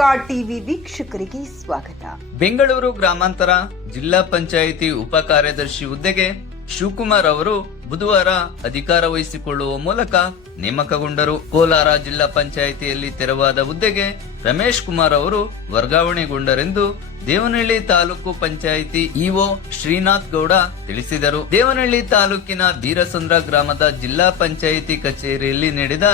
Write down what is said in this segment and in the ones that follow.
TV ವೀಕ್ಷಕರಿಗೆ ಸ್ವಾಗತ. ಬೆಂಗಳೂರು ಗ್ರಾಮಾಂತರ ಜಿಲ್ಲಾ ಪಂಚಾಯಿತಿ ಉಪ ಕಾರ್ಯದರ್ಶಿ ಹುದ್ದೆಗೆ ಶಿವಕುಮಾರ್ ಅವರು ಬುಧವಾರ ಅಧಿಕಾರ ವಹಿಸಿಕೊಳ್ಳುವ ಮೂಲಕ ನೇಮಕಗೊಂಡರು. ಕೋಲಾರ ಜಿಲ್ಲಾ ಪಂಚಾಯಿತಿಯಲ್ಲಿ ತೆರವಾದ ಹುದ್ದೆಗೆ ರಮೇಶ್ ಕುಮಾರ್ ಅವರು ವರ್ಗಾವಣೆಗೊಂಡರೆಂದು ದೇವನಹಳ್ಳಿ ತಾಲೂಕು ಪಂಚಾಯಿತಿ ಇಒ ಶ್ರೀನಾಥ್ ಗೌಡ ತಿಳಿಸಿದರು. ದೇವನಹಳ್ಳಿ ತಾಲೂಕಿನ ಬೀರಸಂದ್ರ ಗ್ರಾಮದ ಜಿಲ್ಲಾ ಪಂಚಾಯಿತಿ ಕಚೇರಿಯಲ್ಲಿ ನಡೆದ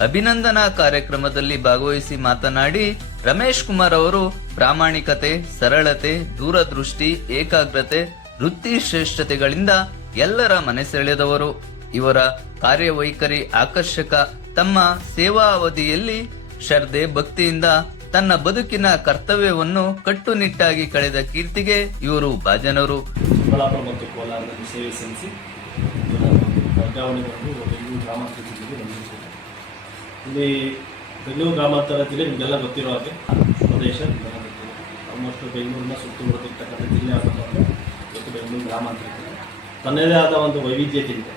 ಅಭಿನಂದನಾ ಕಾರ್ಯಕ್ರಮದಲ್ಲಿ ಭಾಗವಹಿಸಿ ಮಾತನಾಡಿ ರಮೇಶ್ ಕುಮಾರ್ ಅವರು ಪ್ರಾಮಾಣಿಕತೆ, ಸರಳತೆ, ದೂರದೃಷ್ಟಿ, ಏಕಾಗ್ರತೆ, ವೃತ್ತಿ ಶ್ರೇಷ್ಠತೆಗಳಿಂದ ಎಲ್ಲರ ಮನೆ ಸೆಳೆದವರು. ಇವರ ಕಾರ್ಯವೈಖರಿ ಆಕರ್ಷಕ ತಮ್ಮ ಸೇವಾ ಅವಧಿಯಲ್ಲಿ ಶ್ರದ್ಧೆ, ಭಕ್ತಿಯಿಂದ ತನ್ನ ಬದುಕಿನ ಕರ್ತವ್ಯವನ್ನು ಕಟ್ಟುನಿಟ್ಟಾಗಿ ಕಳೆದ ಕೀರ್ತಿಗೆ ಇವರು ಭಾಜನರು. ಮತ್ತು ಕೋಲಾರದಲ್ಲಿ ಸೇವೆ ಸಲ್ಲಿಸಿ ಇಲ್ಲಿ ಬೆಂಗಳೂರು ಗ್ರಾಮಾಂತರ ಜಿಲ್ಲೆ ನಿಮಗೆಲ್ಲ ಗೊತ್ತಿರೋ ಹಾಗೆ ಪ್ರದೇಶ, ಆಲ್ಮೋಸ್ಟ್ ಬೆಂಗಳೂರಿನ ಸುತ್ತಮುತ್ತಿರ್ತಕ್ಕಂಥ ಜಿಲ್ಲೆ ಆಗಬೇಕು ಇವತ್ತು ಬೆಂಗಳೂರು ಗ್ರಾಮಾಂತರ ಜಿಲ್ಲೆ ತನ್ನದೇ ಆದ ಒಂದು ವೈವಿಧ್ಯತೆ ಇದೆ.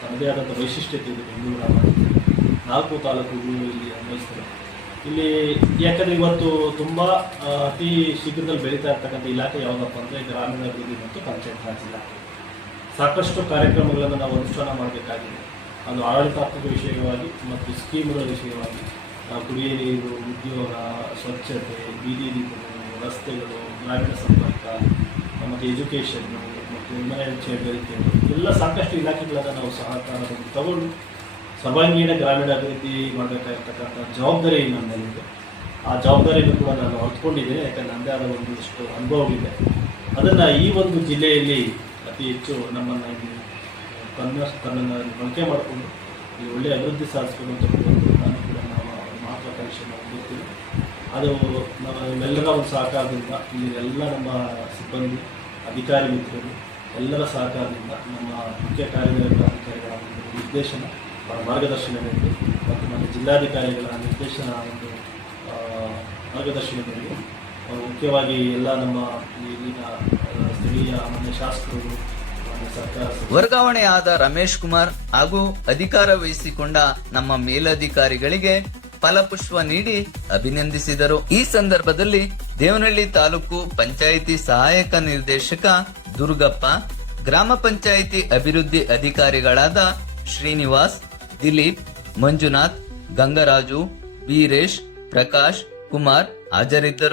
ತನ್ನದೇ ಆದಂಥ ವೈಶಿಷ್ಟ್ಯತೆ ಇದೆ ಬೆಂಗಳೂರು ಗ್ರಾಮಾಂತರ. ನಾಲ್ಕು ತಾಲೂಕುಗಳು ಇಲ್ಲಿ ಅನ್ವಯಿಸ್ತವೆ ಇಲ್ಲಿ ಯಾಕಂದರೆ ಇವತ್ತು ತುಂಬ ಅತಿ ಶೀಘ್ರದಲ್ಲಿ ಬೆಳೀತಾ ಇರ್ತಕ್ಕಂಥ ಇಲಾಖೆ ಯಾವುದಪ್ಪ ಅಂದರೆ ಗ್ರಾಮೀಣಾಭಿವೃದ್ಧಿ ಮತ್ತು ಪಂಚಾಯತ್ ರಾಜ್ ಇಲಾಖೆ. ಸಾಕಷ್ಟು ಕಾರ್ಯಕ್ರಮಗಳನ್ನು ನಾವು ಅನುಷ್ಠಾನ ಮಾಡಬೇಕಾಗಿದೆ. ಅದು ಆಡಳಿತಾತ್ಮಕ ವಿಷಯವಾಗಿ ಮತ್ತು ಸ್ಕೀಮ್ಗಳ ವಿಷಯವಾಗಿ ನಾವು ಕುಡಿಯ ನೀರು, ಉದ್ಯೋಗ, ಸ್ವಚ್ಛತೆ, ಬೀದಿ ದೀಪಗಳು, ರಸ್ತೆಗಳು, ಗ್ರಾಮೀಣ ಸಂಪರ್ಕ, ಮತ್ತು ಎಜುಕೇಷನ್ನು ಮತ್ತು ವಿಮಾನ ಚೇತರಿಕೆ ಎಲ್ಲ ಸಾಕಷ್ಟು ಇಲಾಖೆಗಳನ್ನು ನಾವು ಸಹಕಾರವನ್ನು ತಗೊಂಡು ಸರ್ವಾಂಗೀಣ ಗ್ರಾಮೀಣ ಅಭಿವೃದ್ಧಿ ಮಾಡಬೇಕಾಗಿರ್ತಕ್ಕಂಥ ಜವಾಬ್ದಾರಿ ನನ್ನ ಮೇಲಿದೆ ಆ ಜವಾಬ್ದಾರಿಯನ್ನು ಕೂಡ ನಾನು ಹೊತ್ಕೊಂಡಿದ್ದೇನೆ, ಯಾಕಂದರೆ ನನ್ನದೇ ಆದ ಒಂದಿಷ್ಟು ಅನುಭವವಿದೆ. ಅದನ್ನು ಈ ಒಂದು ಜಿಲ್ಲೆಯಲ್ಲಿ ಅತಿ ಹೆಚ್ಚು ನಮ್ಮನ್ನು ತನ್ನ ತನ್ನನ್ನು ಬಳಕೆ ಮಾಡಿಕೊಂಡು ಈ ಒಳ್ಳೆಯ ಅಭಿವೃದ್ಧಿ ಸಾಧಿಸಬೇಕು ನಾನು ಕೂಡ ನಾವು ಮಹತ್ವಾಕಾಂಕ್ಷೆಯನ್ನು ಹೊಂದಿರ್ತೀವಿ ಅದು ನಮ್ಮ ನಮ್ಮೆಲ್ಲರ ಒಂದು ಸಹಕಾರದಿಂದ ಇಲ್ಲಿ ಎಲ್ಲ ನಮ್ಮ ಸಿಬ್ಬಂದಿ, ಅಧಿಕಾರಿ ಮಿತ್ರರು ಎಲ್ಲರ ಸಹಕಾರದಿಂದ ನಮ್ಮ ಮುಖ್ಯ ಕಾರ್ಯನಿರ್ವಹಣಾಧಿಕಾರಿಗಳ ಒಂದು ನಿರ್ದೇಶನ, ಅವರ ಮತ್ತು ನಮ್ಮ ಜಿಲ್ಲಾಧಿಕಾರಿಗಳ ನಿರ್ದೇಶನ ಒಂದು ಮಾರ್ಗದರ್ಶನದಲ್ಲಿ ಮಾರ್ಗದರ್ಶನ ಮೇರೆಗೆ ಮುಖ್ಯವಾಗಿ ಎಲ್ಲ ನಮ್ಮ ಇಲ್ಲಿನ ಸ್ಥಳೀಯ ಮಾನ್ಯ ಶಾಸಕರು ಮಾನ್ಯ ಸರ್ಕಾರ ಸಚಿವರು, ವರ್ಗಾವಣೆ ಆದ ರಮೇಶ್ ಕುಮಾರ್ ಹಾಗೂ ಅಧಿಕಾರ ವಹಿಸಿಕೊಂಡ ನಮ್ಮ ಮೇಲಧಿಕಾರಿಗಳಿಗೆ ಫಲಪುಷ್ಪ ನೀಡಿ ಅಭಿನಂದಿಸಿದರು. ಈ ಸಂದರ್ಭದಲ್ಲಿ ದೇವನಹಳ್ಳಿ ತಾಲೂಕು ಪಂಚಾಯಿತಿ ಸಹಾಯಕ ನಿರ್ದೇಶಕ ದುರ್ಗಪ್ಪ ಗ್ರಾಮ ಪಂಚಾಯಿತಿ ಅಭಿವೃದ್ಧಿ ಅಧಿಕಾರಿಗಳಾದ ಶ್ರೀನಿವಾಸ್ ದಿಲೀಪ್ ಮಂಜುನಾಥ್ ಗಂಗರಾಜು ವೀರೇಶ್ ಪ್ರಕಾಶ್ ಕುಮಾರ್ ಹಾಜರಿದ್ದರು.